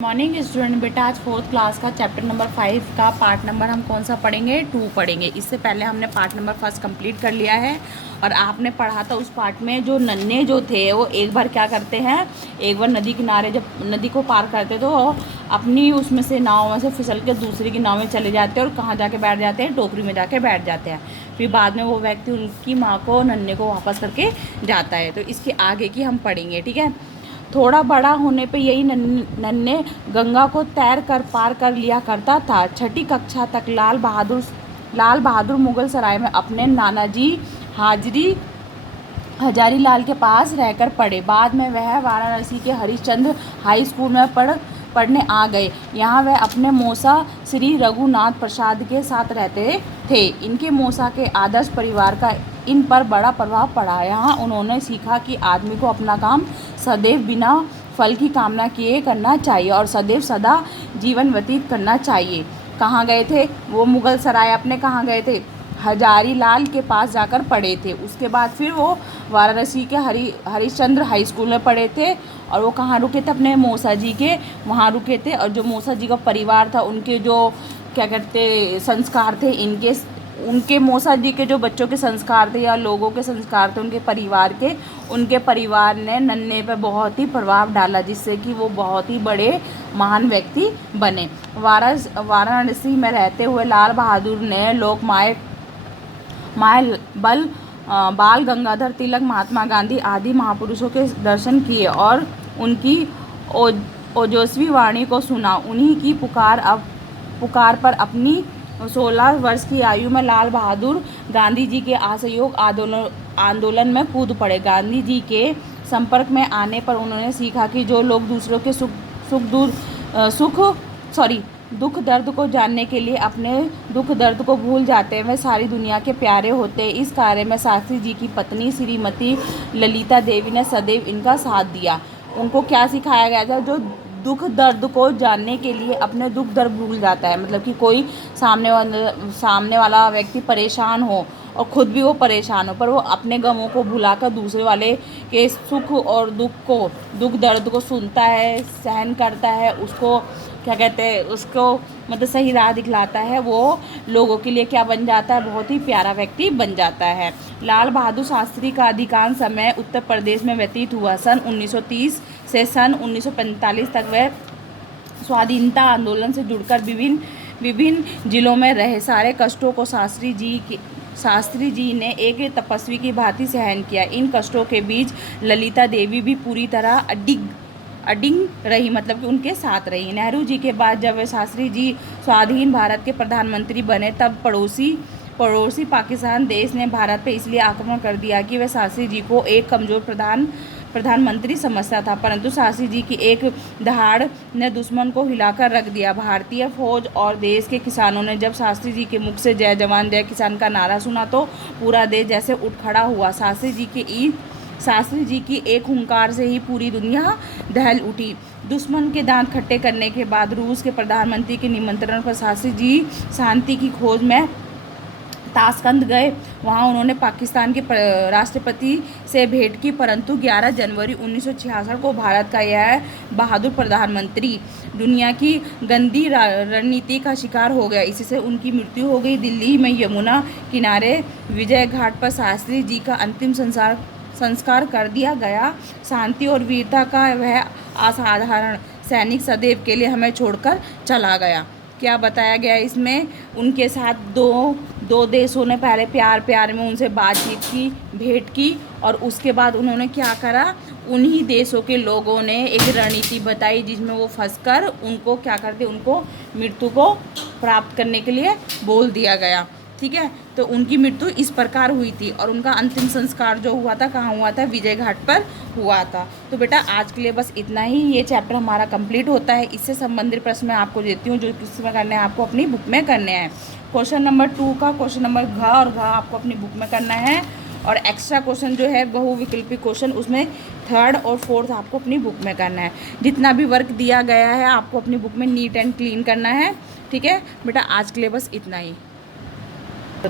Morning student बेटा, आज 4th class का चैप्टर नंबर 5 का पार्ट नंबर हम कौन सा पढ़ेंगे? 2 पढ़ेंगे। इससे पहले हमने पार्ट नंबर 1 कंप्लीट कर लिया है और आपने पढ़ा था उस पार्ट में जो नन्हे जो थे वो एक बार क्या करते हैं, एक बार नदी किनारे जब नदी को पार करते तो अपनी उसमें से नाव में से फिसल के दूसरी की नाव में चले जाते हैं और कहाँ जाके बैठ जाते हैं? टोकरी में जाके बैठ जाते हैं। फिर बाद में वो व्यक्ति उनकी माँ को नन्हे को वापस करके जाता है। तो इसके आगे की हम पढ़ेंगे, ठीक है। थोड़ा बड़ा होने पे यही नन्हे गंगा को तैर कर पार कर लिया करता था। छठी कक्षा तक लाल बहादुर मुगल सराय में अपने नाना जी हजारी लाल के पास रहकर पढ़े। बाद में वह वाराणसी के हरिश्चंद्र हाई स्कूल में पढ़ने आ गए। यहाँ वह अपने मौसा श्री रघुनाथ प्रसाद के साथ रहते थे। इनके मौसा के आदर्श परिवार का इन पर बड़ा प्रभाव पड़ा। यहाँ उन्होंने सीखा कि आदमी को अपना काम सदैव बिना फल की कामना किए करना चाहिए और सदैव सदा जीवन व्यतीत करना चाहिए। कहाँ गए थे वो? मुगल सराय अपने कहाँ गए थे? हजारी लाल के पास जाकर पढ़े थे। उसके बाद फिर वो वाराणसी के हरिश्चंद्र हाई स्कूल में पढ़े थे और वो कहाँ रुके थे? अपने मौसा जी के वहाँ रुके थे। और जो मौसा जी का परिवार था, उनके जो क्या कहते संस्कार थे, उनके मौसा जी के जो बच्चों के संस्कार थे या लोगों के संस्कार थे उनके परिवार ने नन्हे पे बहुत ही प्रभाव डाला, जिससे कि वो बहुत ही बड़े महान व्यक्ति बने। वाराणसी में रहते हुए लाल बहादुर ने लोकमान्य बाल गंगाधर तिलक, महात्मा गांधी आदि महापुरुषों के दर्शन किए और उनकी ओजस्वी वाणी को सुना। उन्हीं की पुकार पर अपनी 16 वर्ष की आयु में लाल बहादुर गांधी जी के असहयोग आंदोलन में कूद पड़े। गांधी जी के संपर्क में आने पर उन्होंने सीखा कि जो लोग दूसरों के दुख दर्द को जानने के लिए अपने दुख दर्द को भूल जाते हैं, वे सारी दुनिया के प्यारे होते हैं। इस कार्य में शास्त्री जी की पत्नी श्रीमती ललिता देवी ने सदैव इनका साथ दिया। उनको क्या सिखाया गया था? जो दुख दर्द को जानने के लिए अपने दुख दर्द भूल जाता है, मतलब कि कोई सामने वाला व्यक्ति परेशान हो और ख़ुद भी वो परेशान हो, पर वो अपने गमों को भुलाकर दूसरे वाले के सुख और दुख दर्द को सुनता है, सहन करता है, उसको क्या कहते हैं, उसको मतलब सही राह दिखलाता है। वो लोगों के लिए क्या बन जाता है? बहुत ही प्यारा व्यक्ति बन जाता है। लाल बहादुर शास्त्री का अधिकांश समय उत्तर प्रदेश में व्यतीत हुआ। सन 1930 से सन 1945 तक वह स्वाधीनता आंदोलन से जुड़कर विभिन्न जिलों में रहे। सारे कष्टों को शास्त्री जी ने एक तपस्वी की भांति सहन किया। इन कष्टों के बीच ललिता देवी भी पूरी तरह अडिग रही, मतलब कि उनके साथ रही। नेहरू जी के बाद जब वे शास्त्री जी स्वाधीन भारत के प्रधानमंत्री बने, तब पड़ोसी पाकिस्तान देश ने भारत पर इसलिए आक्रमण कर दिया कि वह शास्त्री जी को एक कमज़ोर प्रधानमंत्री समझता था, परंतु शास्त्री जी की एक दहाड़ ने दुश्मन को हिलाकर रख दिया। भारतीय फौज और देश के किसानों ने जब शास्त्री जी के मुख से जय जवान जय किसान का नारा सुना तो पूरा देश जैसे उठ खड़ा हुआ। शास्त्री जी की एक हुंकार से ही पूरी दुनिया दहल उठी। दुश्मन के दांत खट्टे करने के बाद रूस के प्रधानमंत्री के निमंत्रण पर शास्त्री जी शांति की खोज में ताशकंद गए। वहाँ उन्होंने पाकिस्तान के राष्ट्रपति से भेंट की, परंतु 11 जनवरी 1966 को भारत का यह बहादुर प्रधानमंत्री दुनिया की गंदी रणनीति का शिकार हो गया। इसी से उनकी मृत्यु हो गई। दिल्ली में यमुना किनारे विजय घाट पर शास्त्री जी का अंतिम संस्कार कर दिया गया। शांति और वीरता का वह असाधारण सैनिक सदैव के लिए हमें छोड़कर चला गया। क्या बताया गया इसमें? उनके साथ दो देशों ने पहले प्यार में उनसे बातचीत की, भेंट की, और उसके बाद उन्होंने क्या करा? उन्हीं देशों के लोगों ने एक रणनीति बताई जिसमें वो फंसकर उनको क्या करते, उनको मृत्यु को प्राप्त करने के लिए बोल दिया गया। ठीक है, तो उनकी मृत्यु इस प्रकार हुई थी और उनका अंतिम संस्कार जो हुआ था कहाँ हुआ था? विजय घाट पर हुआ था। तो बेटा आज के लिए बस इतना ही। ये चैप्टर हमारा कंप्लीट होता है। इससे संबंधित प्रश्न मैं आपको देती हूँ जो किसमें करने हैं, आपको अपनी बुक में करने हैं। क्वेश्चन नंबर 2 का क्वेश्चन नंबर घ आपको अपनी बुक में करना है, और एक्स्ट्रा क्वेश्चन जो है बहुविकल्पी क्वेश्चन उसमें 3rd और 4th आपको अपनी बुक में करना है। जितना भी वर्क दिया गया है आपको अपनी बुक में नीट एंड क्लीन करना है। ठीक है बेटा, आज के लिए बस इतना ही।